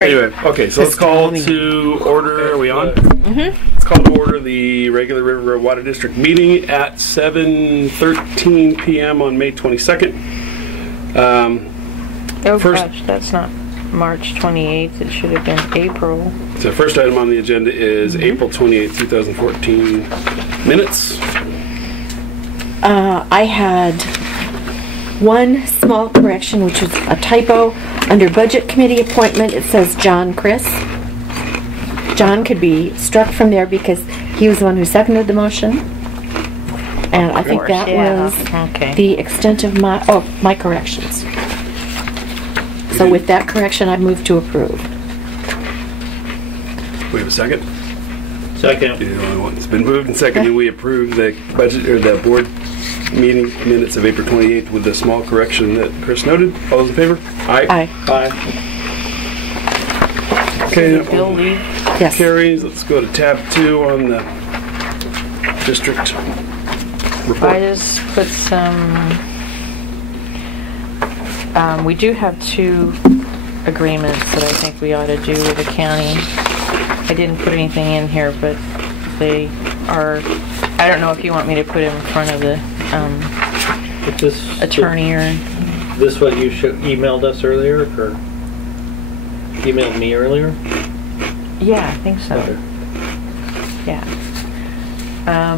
Anyway, okay, so let's call to order. Are we on? Mm-hmm. Let's call to order the regular Rivergrove Water District meeting at 7:13 p.m. on May 22nd. Gosh, that's not March 28th. It should have been April. So first item on the agenda is April 28th, 2014 minutes. I had one small correction, which was a typo. Under Budget Committee appointment, it says John Chris. John could be struck from there because he was the one who seconded the motion. And I think that was the extent of my corrections. So with that correction, I move to approve. We have a second? Second. It's been moved and seconded. We approve the budget or the board meeting minutes of April 28th with the small correction that Chris noted. All those in favor? Aye. Aye. Aye. Okay. Bill Lee. Yes. Carries. Let's go to tab 2 on the district report. I just put some. We do have 2 agreements that I think we ought to do with the county. I didn't put anything in here, but they are. I don't know if you want me to put it in front of the attorney or. This what you emailed us earlier, or emailed me earlier? Yeah, I think so. Okay. Yeah. I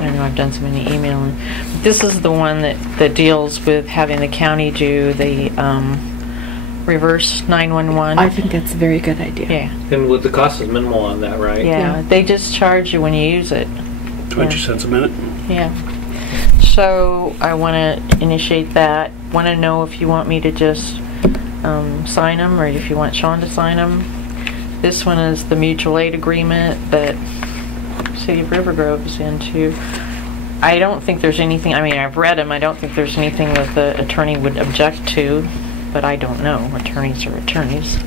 don't know, I've done so many emailing. This is the one that deals with having the county do the reverse 911. I think that's a very good idea. Yeah. And with the cost is minimal on that, right? Yeah. They just charge you when you use it. 20 cents a minute? Yeah. So I want to initiate that. Want to know if you want me to just sign them or if you want Sean to sign them. This one is the mutual aid agreement that City of Rivergrove is into. I don't think there's anything, I mean, I've read them. I don't think there's anything that the attorney would object to, but I don't know. Attorneys are attorneys.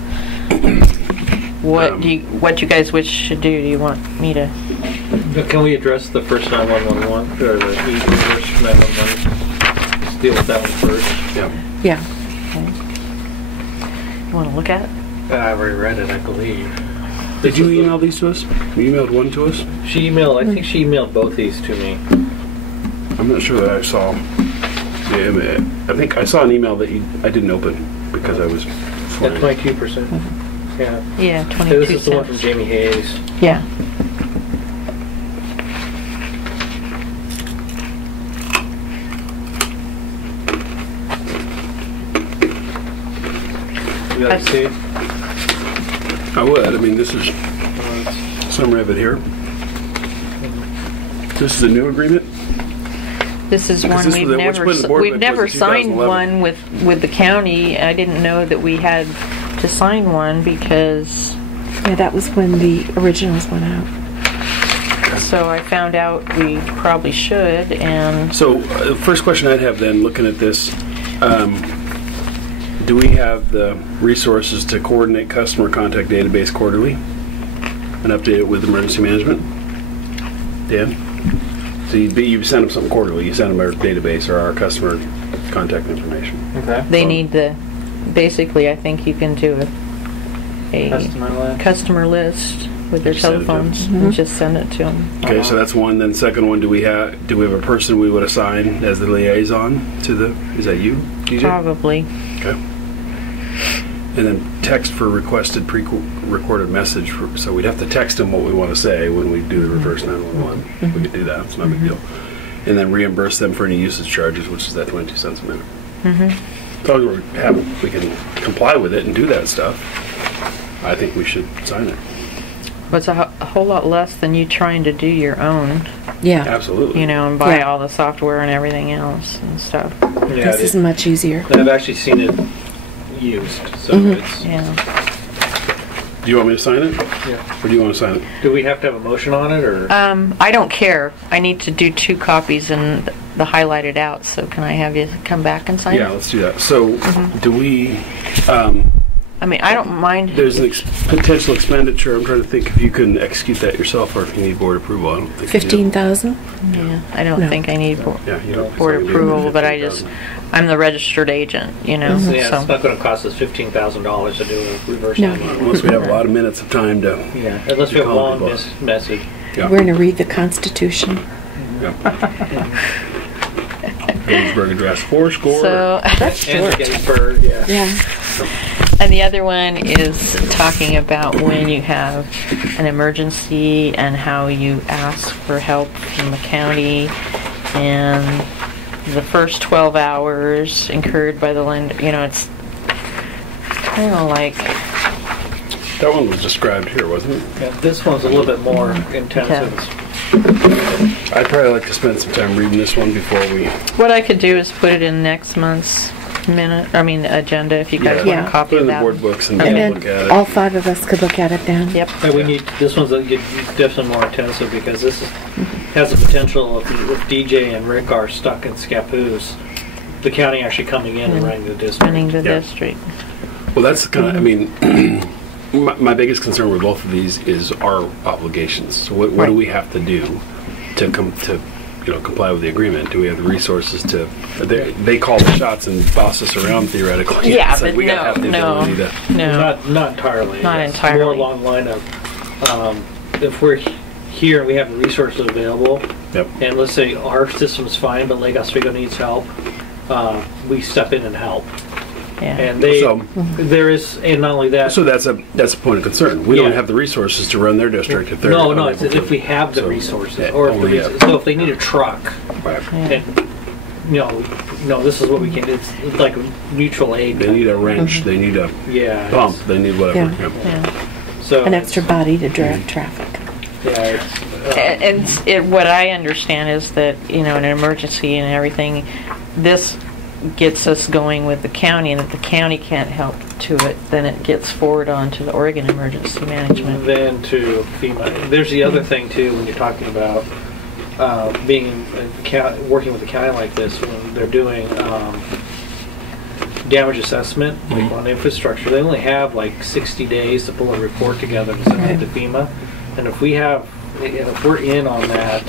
What do you guys wish to do? Do you want me to? Can we address the first 911 or the first 911? Let's deal with that one first. Yeah. Okay. You want to look at it? I've already read it, I believe. Did you email these to us? You emailed one to us? She emailed. I think she emailed both these to me. I'm not sure that I saw. Yeah, I think I saw an email that I didn't open because I was. At 22%. Yeah. Yeah, 22 So this is the one from Jamie Hayes. Yeah. You got to see? I would. I mean, this is summary of it here. This is a new agreement? This is one we've never signed one with the county. I didn't know that we had to sign one because that was when the originals went out. So I found out we probably should. And so the first question I'd have then, looking at this, do we have the resources to coordinate customer contact database quarterly and update it with emergency management? Dan? So you send them something quarterly. You send them our database or our customer contact information. Okay. They need basically, I think you can do a customer list with their telephones and just send it to them. Okay, so that's one. Then second one, do we have a person we would assign as the liaison to the? Is that you, DJ? Probably. Okay. And then text for requested pre-recorded message. So we'd have to text them what we want to say when we do the reverse 911. We could do that. It's not a big deal. And then reimburse them for any usage charges, which is that 22 cents a minute. As long as we can comply with it and do that stuff, I think we should sign it. But it's a whole lot less than you trying to do your own. Yeah. Absolutely. And buy all the software and everything else and stuff. Yeah, this is much easier. I've actually seen it used, so it's. Yeah. Do you want me to sign it? Yeah. Or do you want to sign it? Do we have to have a motion on it, or? I don't care. I need to do 2 copies and the highlighted out. So can I have you come back and sign it? Yeah, let's do that. So, do we? I mean, I don't mind. There's an potential expenditure. I'm trying to think if you can execute that yourself or if you need board approval. I don't think 15,000? Yeah, I don't No. think I need Yeah, you don't. board approval, but I'm the registered agent, you know. Mm-hmm. Yeah, So it's not going to cost us $15,000 to do a reverse No. 911. Unless we have a lot of minutes of time to. Yeah, unless we have a Call long people. message. Yeah. We're going to read the Constitution. Williamsburg address 4 score. So, That's And short. Gettysburg, yeah. Yeah. and the other one is talking about when you have an emergency and how you ask for help from the county, and the first 12 hours incurred by the lender. You know, it's kind of like. That one was described here, wasn't it? Yeah, this one's a little bit more intensive. I'd probably like to spend some time reading this one before we. What I could do is put it in next month's agenda if you guys want Yeah. a copy Put it of in the that. board books and Okay. And look then at all it. 5 of us could look at it then. Yep. And we need, this one's definitely more intensive because this has the potential if DJ and Rick are stuck in Scappoose, the county actually coming in and running the district. Running the Yeah. district. Well, that's the kind of. I mean, my biggest concern with both of these is our obligations. So what do Right. we have to do to comply with the agreement? Do we have the resources to? They call the shots and boss us around theoretically. Yeah, It's like but we gotta have the ability to. no. Not entirely. Not It's entirely. More along the line of if we're here and we have the resources available, Yep. and let's say our system's fine, but Lake Oswego needs help, we step in and help. Yeah. And there is, and not only that. So that's a point of concern. We don't Yeah. have the resources to run their district if they're No, unable it's to. if we have the So, resources, yeah, or if only so if they need a truck, Right. and this is what we can. It's like mutual aid. They need a wrench. They need a Yeah. pump. They need whatever. Yeah. Yep. Yeah. So An extra body to direct traffic. Yeah. What I understand is that, in an emergency and everything, this gets us going with the county, and if the county can't help to it, then it gets forwarded on to the Oregon Emergency Management. Then to FEMA. There's the other thing too when you're talking about working with the county like this when they're doing damage assessment like on infrastructure. They only have like 60 days to pull a report together and send it to FEMA. And if we're in on that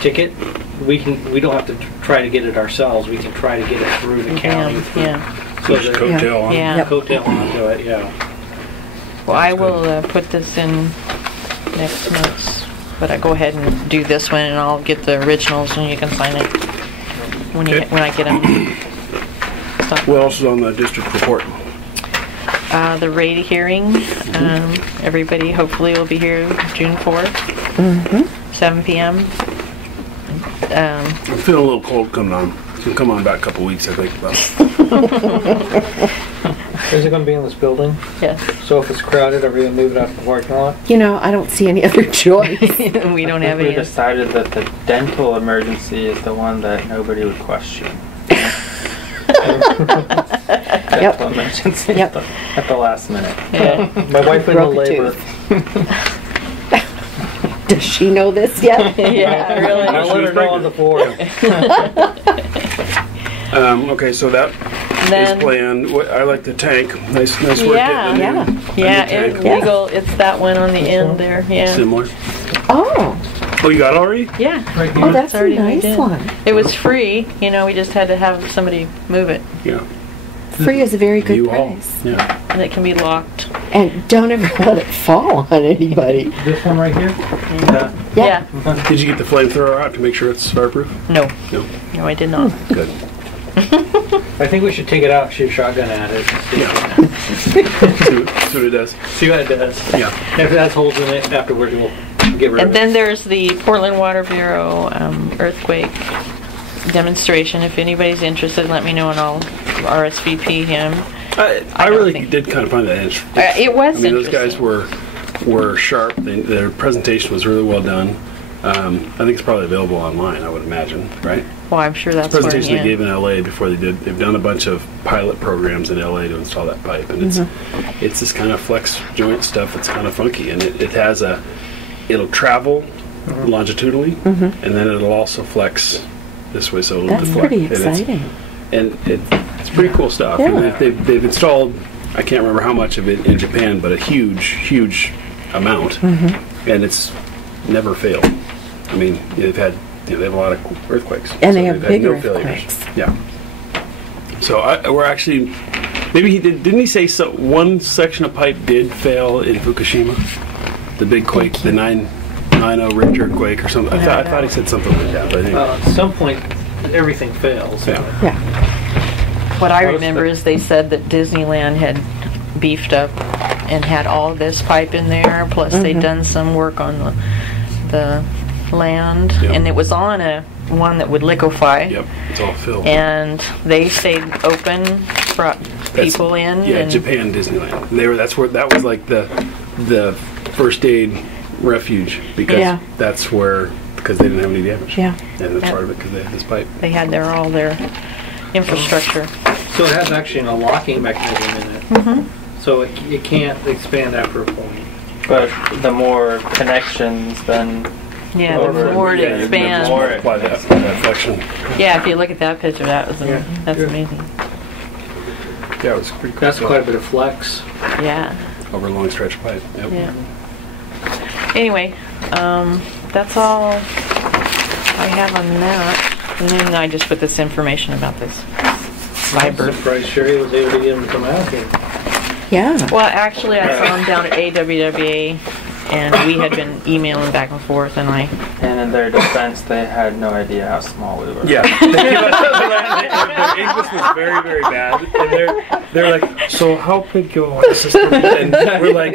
ticket, we don't have to try to get it ourselves. We can try to get it through the county. Yeah. So Just that coattail on. Yeah. coattail onto it. Yeah. Well, I will put this in next month's, but I go ahead and do this one, and I'll get the originals, and you can sign it when I get them. What else is on the district report? The rate hearing. Everybody hopefully will be here June 4th, 7 p.m. I'm feeling a little cold coming on. It's going to come on about a couple weeks, I think. Is it going to be in this building? Yes. So if it's crowded, are we going to move it out to the parking lot? I don't see any other choice. We don't have We any. decided that the dental emergency is the one that nobody would question. Dental emergency Yep. at the last minute. Yeah. My wife in Broke a labor. Does she know this yet? Yeah, really. I'll let her know on the forum. Okay, so that Then- is planned. I like the tank. Nice work Yeah. getting it in. Yeah, tank. it's legal. It's that one on the end there. Yeah. Similar. Oh, Oh, you got it already? Yeah. oh, that's It's a already nice moved in. one. It was free. We just had to have somebody move it, Yeah. Free is a very good U-Haul. price. Yeah. and it can be locked. And don't ever let it fall on anybody. This one right here? Yeah. Did you get the flamethrower out to make sure it's fireproof? No. No. No, I did not. Good. I think we should take it out and shoot a shotgun at it. Yeah. See what it does. See what it does. Yeah. If it has holes in it, afterwards we'll get rid And of then it. there's the Portland Water Bureau earthquake demonstration. If anybody's interested, let me know, and I'll RSVP him. I don't really think- did kind of find that interesting. It was I mean, those guys interesting. were sharp. Their presentation was really well done. I think it's probably available online, I would imagine, right? Well, I'm sure that's where. Presentation Yeah. they gave in LA before they've done a bunch of pilot programs in LA to install that pipe, and it's this kind of flex joint stuff. It's kind of funky, and it'll travel longitudinally, and then it'll also flex this way, so it'll That's deflect. pretty And it's- exciting. And it's pretty cool stuff. Yeah. And they've installed I can't remember how much of it in Japan, but a huge amount, and it's never failed. I mean, they've had, they have a lot of earthquakes, And so they have they've had big no earthquakes. failures. Yeah. So we're actually, maybe he didn't he say one section of pipe did fail in Fukushima, the big quake, the 9.0 Richter quake or something. I thought he said something like that. But anyway. At some point, everything fails. Yeah. What I remember is they said that Disneyland had beefed up and had all this pipe in there, plus they'd done some work on the land, and it was on one that would liquefy. Yep, it's all filled. And they stayed open, brought people in. Yeah, and Japan Disneyland. That was like the first aid refuge because because they didn't have any damage. Yeah. And that's part of it because they had this pipe. they had all their infrastructure. So it has actually a locking mechanism in it. So it can't expand after a point. But the more connections, then Yeah, over- the more it yeah, the expands. more Apply that flexion. Yeah, if you look at that picture, that's Yeah. amazing. Yeah, it was pretty cool. That's quite a bit of flex. Yeah, Over a long stretch of pipe. Yep. yeah. Anyway, that's all I have on that. And then I just put this information about this I'm fiber. surprised Sherry was able to get him to come out here. Yeah. Well, actually, I saw him down at AWWA, and we had been emailing back and forth, and and in their defense, they had no idea how small we were. Yeah. Their English was very, very bad. And they're like, so how big your water system? And we're like,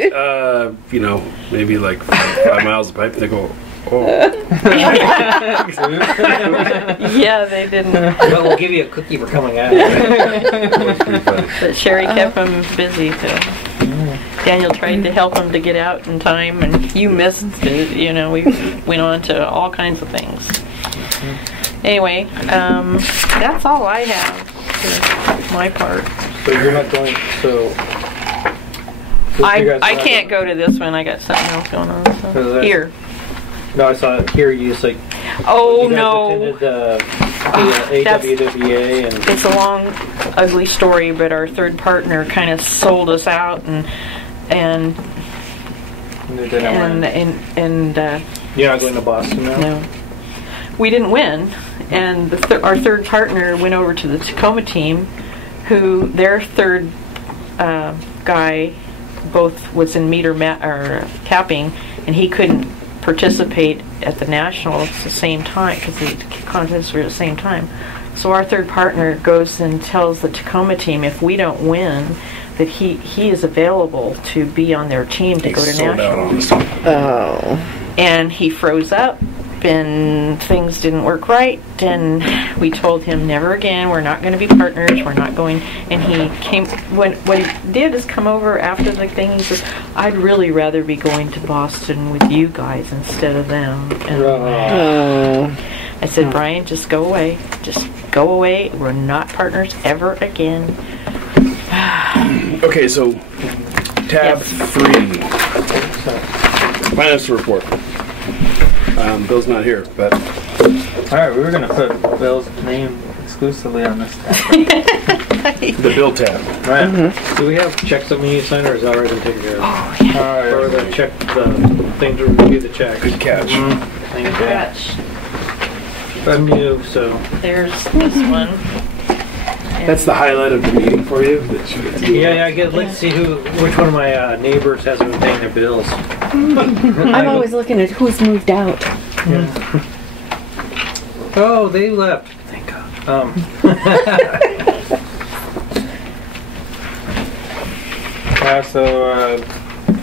maybe like 5 miles of pipe. And they go, oh. yeah, they didn't. Well, we'll give you a cookie for coming out. That was pretty funny. But Sherry kept him busy, so Daniel tried to help him to get out in time, and you missed it. We went on to all kinds of things. Anyway, that's all I have for my part. So you're not going. So I can't go to this one. I got something else going on. So. Here. No, I saw it here. You just like. Oh you guys no. attended the that's- AWWA and. It's a long, ugly story, but our third partner kind of sold us out, and They didn't win. You're not going to Boston now. no, we didn't win. And our third partner went over to the Tacoma team, who their third guy both was in or capping, and he couldn't participate at the nationals at the same time because the contests were at the same time. So our third partner goes and tells the Tacoma team if we don't win that he is available to be on their team to go to Sold out on nationals. this one. Oh. And he froze up, and things didn't work right, and we told him never again, we're not going to be partners, we're not going. And he came, what he did is come over after the thing, he says, I'd really rather be going to Boston with you guys instead of them. And Oh. I said, Brian, just go away, we're not partners ever again. Okay, so tab Yes. 3. Finance report. Bill's not here, but Alright, we were going to put Bill's name exclusively on this tab. the bill tab. Right. Do we have checks that we need to sign, or is that already been taken care of? Oh, yeah. Alright. Or the check, the thing to review the checks? Good catch. Thank you. Scratch. I'm new, so. There's this one. That's the highlight of the meeting for you. That you get to do. Yeah. Let's see which one of my neighbors hasn't been paying their bills. I'm always looking at who's moved out. Yeah. Oh, they left. Thank God. Yeah, so,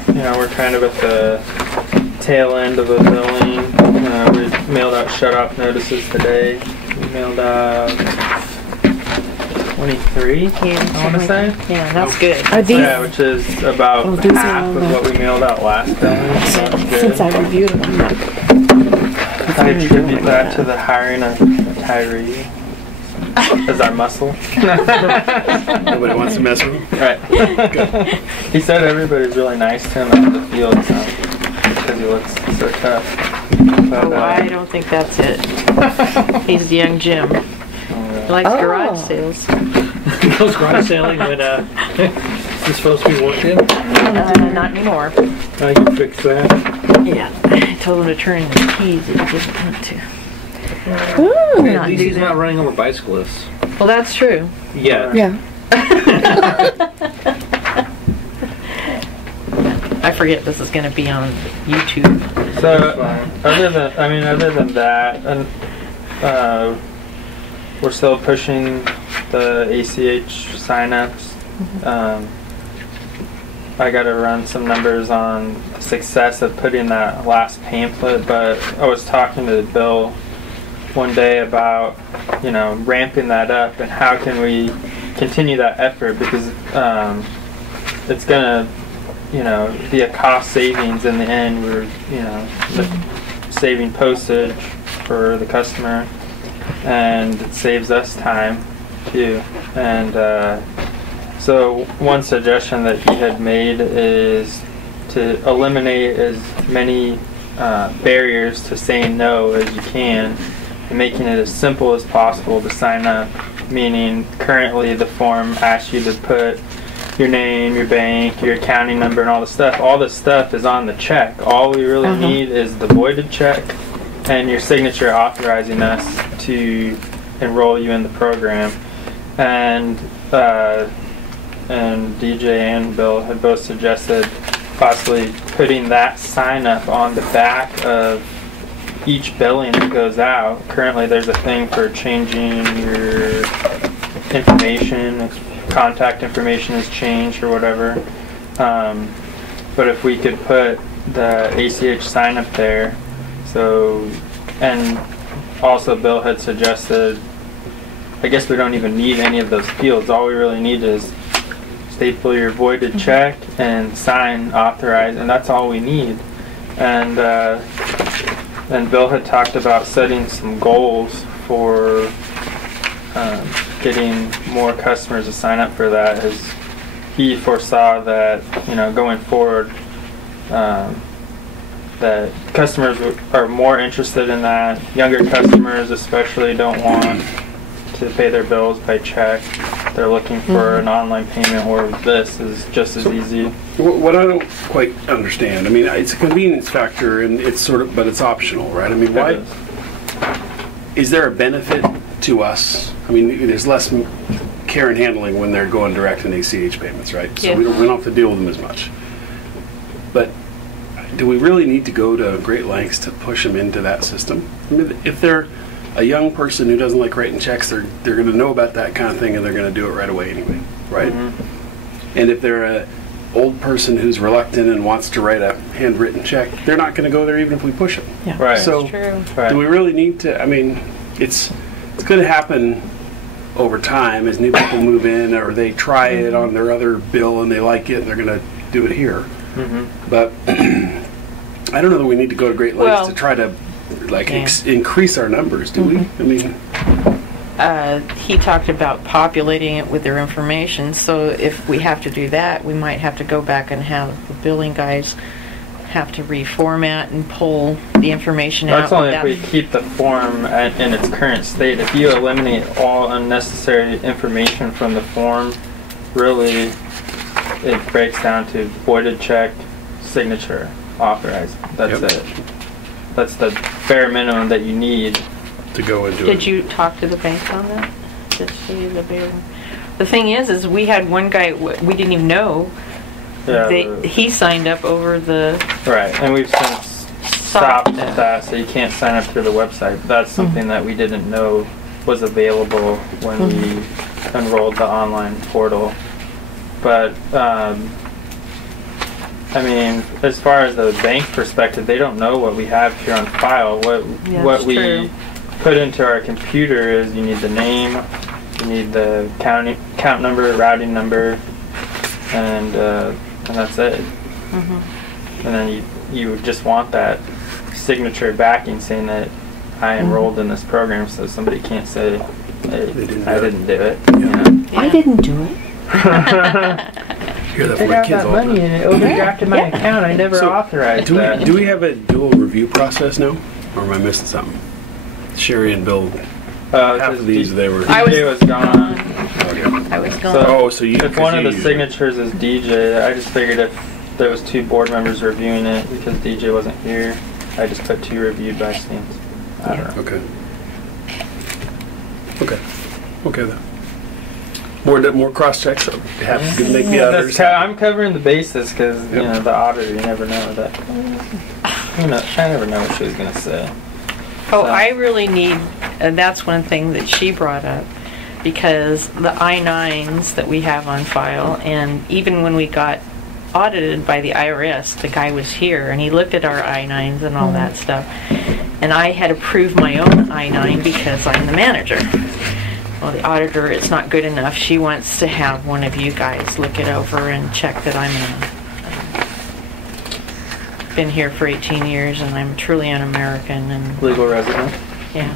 we're kind of at the tail end of the billing. We mailed out shut-off notices today. We mailed out 23, I want to say. Yeah, that's good. Are these, Yeah, which is about Oh, these are half all of the- what we mailed out last billing. So that's good. since I reviewed them, I attribute that to the hiring of Tyree as our muscle. Nobody wants to mess with him. Right. He said everybody's really nice to him out in the field, so because he looks so tough. But, Oh, I don't think that's it. He's the young Jim. He likes Oh. garage sales. Goes garage sailing when It's supposed to be working. Not anymore. I can fix that. Yeah, I told him to turn in the keys if he didn't want to. Ooh. At least he's not running over bicyclists. Well, that's true. Yeah. Yeah. I forget this is going to be on YouTube. So, other than that, and we're still pushing the ACH signups. I got to run some numbers on the success of putting that last pamphlet, but I was talking to Bill one day about, ramping that up and how can we continue that effort, because it's going to, be a cost savings in the end. We're, saving postage for the customer, and it saves us time too. And so one suggestion that he had made is to eliminate as many barriers to saying no as you can, and making it as simple as possible to sign up. Meaning, currently the form asks you to put your name, your bank, your accounting number, and all the stuff. All this stuff is on the check. All we really need is the voided check and your signature authorizing us to enroll you in the program. And DJ and Bill had both suggested possibly putting that sign up on the back of each billing that goes out. Currently there's a thing for changing your information, contact information is changed or whatever. But if we could put the ACH sign up there, and also Bill had suggested, I guess we don't even need any of those fields. All we really need is staple your voided check and sign authorize, and that's all we need. And Bill had talked about setting some goals for getting more customers to sign up for that, as he foresaw that, going forward, that customers are more interested in that. Younger customers especially don't want to pay their bills by check. They're looking for an online payment, where this is just as easy. What I don't quite understand, it's a convenience factor, and but it's optional, right? Why is there a benefit to us? There's less care and handling when they're going direct in ACH payments, right? So we don't have to deal with them as much. But do we really need to go to great lengths to push them into that system? If they're a young person who doesn't like writing checks, they're going to know about that kind of thing, and they're going to do it right away anyway, right? And if they're a old person who's reluctant and wants to write a handwritten check, they're not going to go there even if we push them. Yeah, right. So true. Do we really need to? It's going to happen over time as new people move in, or they try it on their other bill and they like it, and they're going to do it here. But I don't know that we need to go to great lengths to try to increase our numbers, do we? He talked about populating it with their information, so if we have to do that, we might have to go back and have the billing guys have to reformat and pull the information out. That's only if we keep the form in its current state. If you eliminate all unnecessary information from the form, really it breaks down to voided check, signature, authorized. That's it. That's the bare minimum that you need to go into it. Did you talk to the bank on that? The thing is we had one guy we didn't even know. He signed up over the... Right, and we've since stopped that, so you can't sign up through the website. That's something that we didn't know was available when we enrolled the online portal. But, as far as the bank perspective, they don't know what we have here on file. What we put into our computer is you need the name, you need the account number, routing number, and that's it. And then you just want that signature backing saying that I enrolled in this program, so somebody can't say, hey, I didn't do it. I didn't do it. Hear that from my kids all the time. money and it overdrafted my account. I never authorized that. Do we have a dual review process now? Or am I missing something? Sherry and Bill, half of these, they were... DJ was gone. I was going. So you. If one of the you- signatures is DJ, I just figured if there was 2 board members reviewing it because DJ wasn't here, I just put 2 reviewed by stamps. I don't know. Okay. Okay then. More cross checks. Have to make the auditors. I'm covering the bases because you Yep. know the auditor. You never know that. I never know what she was gonna say. Oh, So- I really need, and that's one thing that she brought up, because the I-9s that we have on file, and even when we got audited by the IRS, the guy was here, and he looked at our I-9s and all that stuff, and I had approved my own I-9 because I'm the manager. Well, the auditor, it's not good enough. She wants to have one of you guys look it over and check that I'm been here for 18 years and I'm truly an American, and Legal resident. yeah.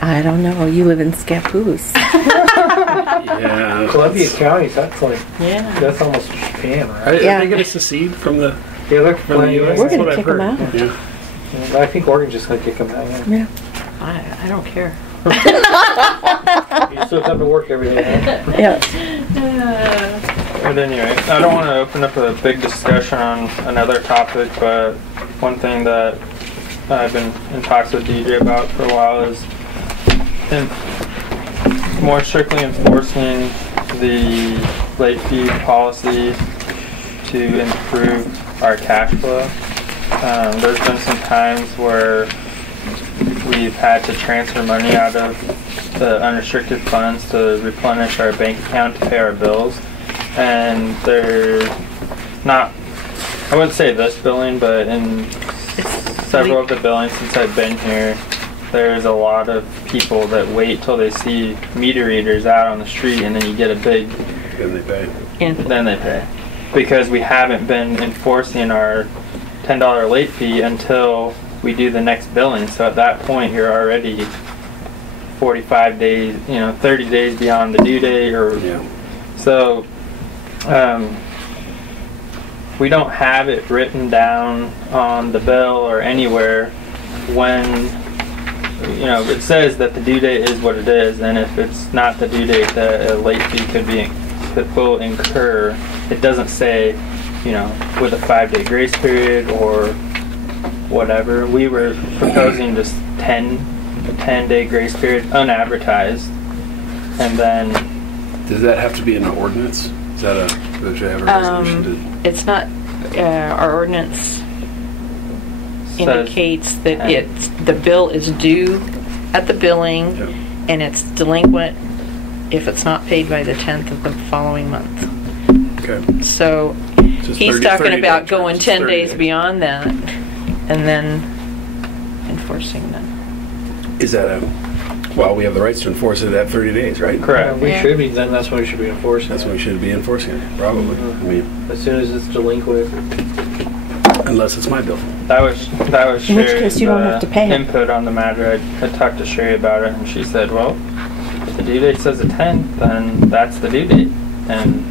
I don't know. You live in Scappoose. Yeah. Columbia County, that's like, Yeah. that's almost Japan, right? Are Yeah. they going to secede from the Yeah, they're from the playing. U.S.? We're That's gonna what I've kick 'em heard. out. Yeah. I think Oregon's just gonna kick them out. Yeah. Yeah. I don't care. You still come to work every day. Huh? Yeah. But anyway, I don't want to open up a big discussion on another topic, but one thing that I've been in talks with DJ about for a while is more strictly enforcing the late fee policy to improve our cash flow. There's been some times where we've had to transfer money out of the unrestricted funds to replenish our bank account to pay our bills. And they're not, I wouldn't say this billing, but in several of the billings since I've been here, there's a lot of people that wait till they see meter readers out on the street and then you get a big, And they pay. then they pay. Because we haven't been enforcing our $10 late fee until we do the next billing. So at that point, you're already 45 days, 30 days beyond the due date, or Yeah. so. We don't have it written down on the bill or anywhere when, it says that the due date is what it is, and if it's not the due date, that a late fee will incur. It doesn't say, with a 5-day grace period or whatever. We were proposing just 10-day grace period, unadvertised, and then. Does that have to be in an ordinance? Is that do you have a resolution It's not, our ordinance indicates that the bill is due at the billing, Yep. and it's delinquent if it's not paid by the 10th of the following month. to? Okay. So Just he's 30 talking 30 about day going terms, 10 30 days days. beyond that and then enforcing that. Is that well, we have the rights to enforce it at 30 days, right? Correct. We Yeah. should be, then that's when we should be enforcing That's it. when we should be enforcing it, probably. I mean, As soon as it's delinquent. unless it's my bill. That was In which Sherry's case you don't have to pay it. input on the matter. I talked to Sherry about it, and she said, "Well, if the due date says the 10th, then that's the due date." And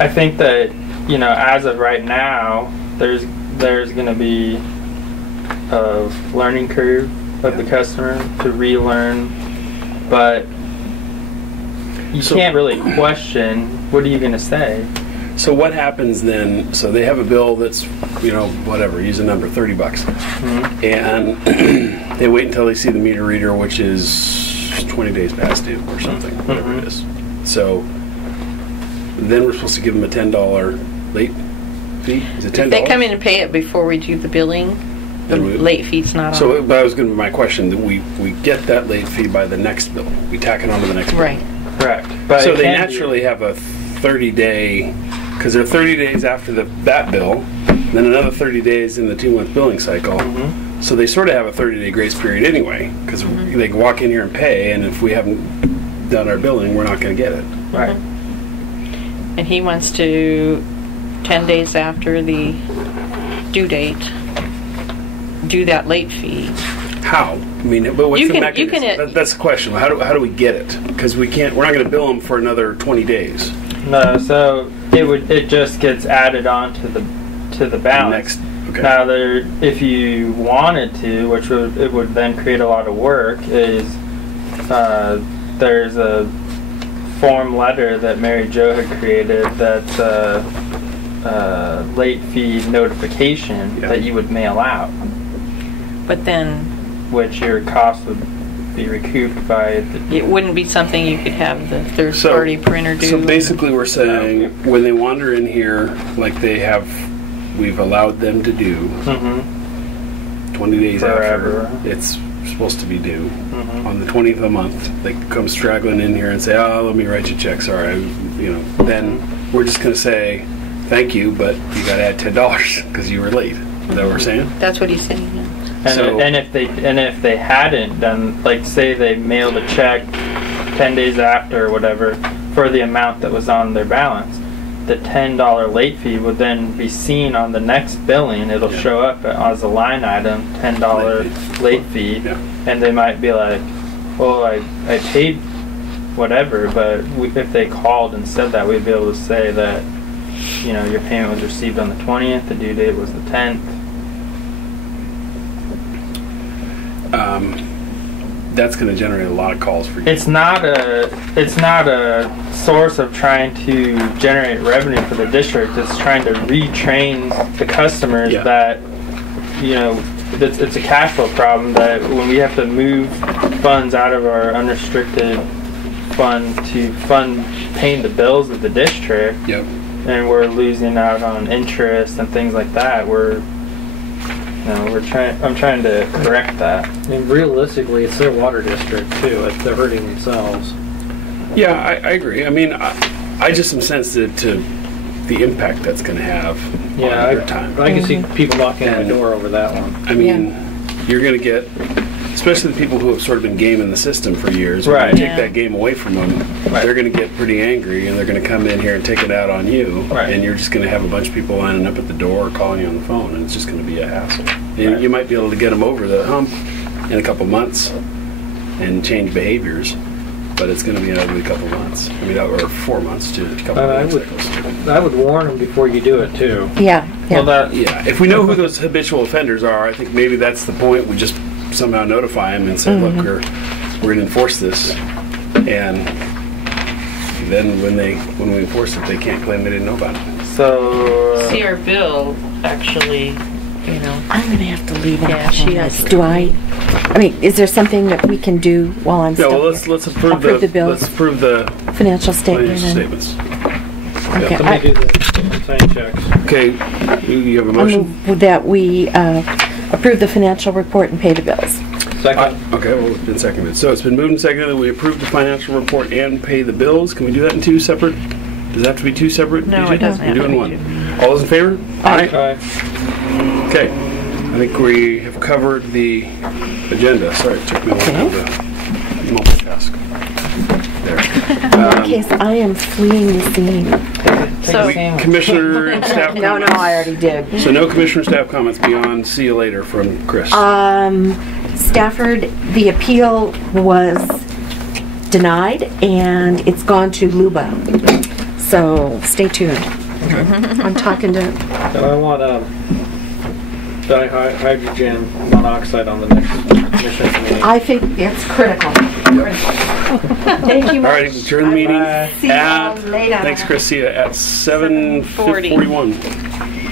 I think that as of right now, there's going to be a learning curve of the customer to relearn, but you So- can't really question. What are you going to say? So what happens then? So they have a bill that's, whatever, use a number, $30, and they wait until they see the meter reader, which is 20 days past due or something, whatever it is. So then we're supposed to give them a $10 late fee. Is it $10? If they come in and pay it before we do the billing, the Then we- late fee's not on. So, but I was going to be my question that we get that late fee by the next bill. We tack it on to the next bill. Right. Correct. But So it they can be- naturally have a 30-day, because they're 30 days after that bill, then another 30 days in the 2-month billing cycle. So they sort of have a 30-day grace period anyway, because they can walk in here and pay, and if we haven't done our billing, we're not going to get it. Right. And he wants to, 10 days after the due date, do that late fee. How? I mean, but what's You the can- mechanism? you can- That's the question. How do we get it? Because we're not going to bill them for another 20 days. No, so it just gets added on to the balance. Next, okay. Now if you wanted to, which it would then create a lot of work, is there's a form letter that Mary Jo had created that's late fee notification that you would mail out, But then which your cost would be recouped by the... it wouldn't be something you could have the third-party printer do. So basically we're saying when they wander in here, like we've allowed them to do, 20 days Forever. after it's supposed to be due, on the 20th of the month, they come straggling in here and say, oh, let me write you a check, sorry, then we're just going to say, thank you, but you got to add $10 because you were late. Is that what we're saying? That's what he's saying. Yeah. And if they hadn't done, like, say they mailed a check 10 days after or whatever for the amount that was on their balance, the $10 late fee would then be seen on the next billing. It'll show up as a line item, $10 late fee, and they might be like, well, I paid whatever, but if they called and said that, we'd be able to say that, your payment was received on the 20th, the due date was the 10th. That's going to generate a lot of calls for you. It's not a source of trying to generate revenue for the district. It's trying to retrain the customers that, it's a cash flow problem that when we have to move funds out of our unrestricted fund to fund paying the bills of the district, and we're losing out on interest and things like that, I'm trying to correct that. I mean, realistically, it's their water district too. They're hurting themselves. Yeah, I agree. I mean, I just am sensitive to the impact that's going to have on your time. I can see people knocking on the door over that one. I mean, you're going to get, especially the people who have sort of been gaming the system for years, when right? you take that game away from them, they're going to get pretty angry, and they're going to come in here and take it out on you, and you're just going to have a bunch of people lining up at the door or calling you on the phone, and it's just going to be a hassle. And you might be able to get them over the hump in a couple months and change behaviors, but it's going to be an ugly couple months. I mean, or 4 months to a couple months. I would warn them before you do it too. Yeah. Well, if we know who those habitual offenders are, I think maybe that's the point. We just somehow notify them and say, look, we're going to enforce this, and then when we enforce it, they can't claim they didn't know about it. So See, our bill actually, I'm going to have to leave it. Yeah, she has. Do I mean, is there something that we can do while I'm still well, here? let's approve the bills. Let's approve the Financial statement. financial statements. Okay. Let me do the sign checks. Okay, you have a I motion? move that we approve the financial report and pay the bills. Second. Okay, well, it's been seconded. So it's been moved and seconded that we approve the financial report and pay the bills. Can we do that in two separate? Does it have to be two separate? No, DJ? it doesn't have We're to doing be one. All those in favor? Aye. Okay. I think we have covered the agenda. Sorry, it took me a while to multitask. There. In case I am fleeing the scene. So, Commissioner and staff No, comments? I already did. So no commissioner staff comments beyond see you later from Chris. Stafford, the appeal was denied and it's gone to Luba. So stay tuned. I'm talking to. And I want dihydrogen monoxide on the next commission meeting. I think it's critical. Thank you. All right, adjourn the meeting See you all later. Thanks, Chris. See you at 7:41.